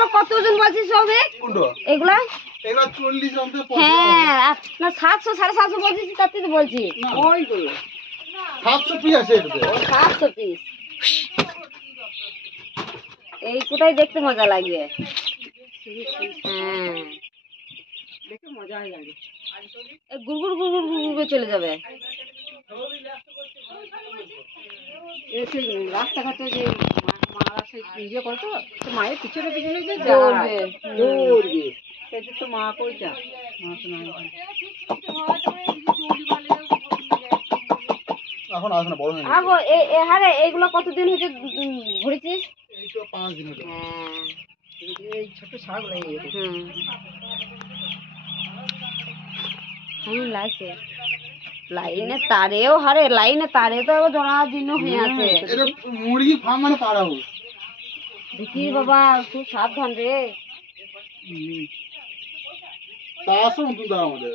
এগুলো কত ওজন বলছিস সবে? এগুলা এগুলো 40 অন্তত 50। হ্যাঁ না 700 750 বলছিস, তার থেকে বলছি ওইগুলো 700 পিস আছে এটাতে। 700 পিস। এই কোটাই দেখতে মজা লাগবে। হ্যাঁ দেখতে মজাই লাগে। এই গুড়গুড় গুড়গুড় গুড়গুড় করে চলে যাবে। রাস্তাঘাটে যে মারা সেই ইয়ে করতো, তো মায়ের পিছনে পিছনে যে দৌড়বে দৌড়বে, সেটা তো মা কইটা মা তো নাই। এখন আসে না, বড় হয়ে গেছে। আগো হারে এইগুলো কতদিন হয়েছে ঘুরেছিস? এই তো 5 দিন হলো। হ্যাঁ এই ছোট ছাগল এই কেমন লাগছে? লাইনে তারেও হারে লাইনে তারে তো জনাজীর্ণ হয়ে আছে। এটা মুরগি ফার্ম মানে পাড়া হাউস। দেখি বাবা খুব সাবধান রে। তা আসো নতুন আমাদের